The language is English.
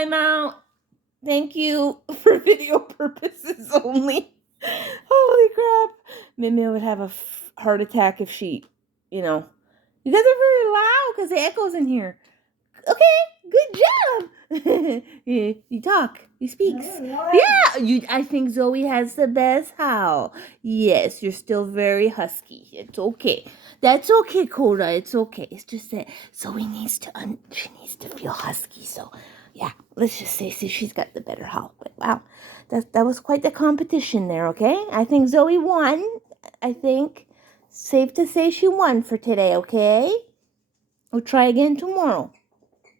timeout. Thank you for video purposes only. Holy crap. Mimi would have a heart attack if she, you guys are very loud because the echo's in here. Okay, good job. you talk. You speaks. Yeah, I think Zoe has the best howl. Yes, you're still very husky. It's okay. That's okay, Coda. It's okay. It's just that Zoe needs to she needs to feel husky. So, yeah, let's just say she's got the better howl. But wow, that was quite the competition there. Okay, I think Zoe won. I think safe to say she won for today. Okay, we'll try again tomorrow.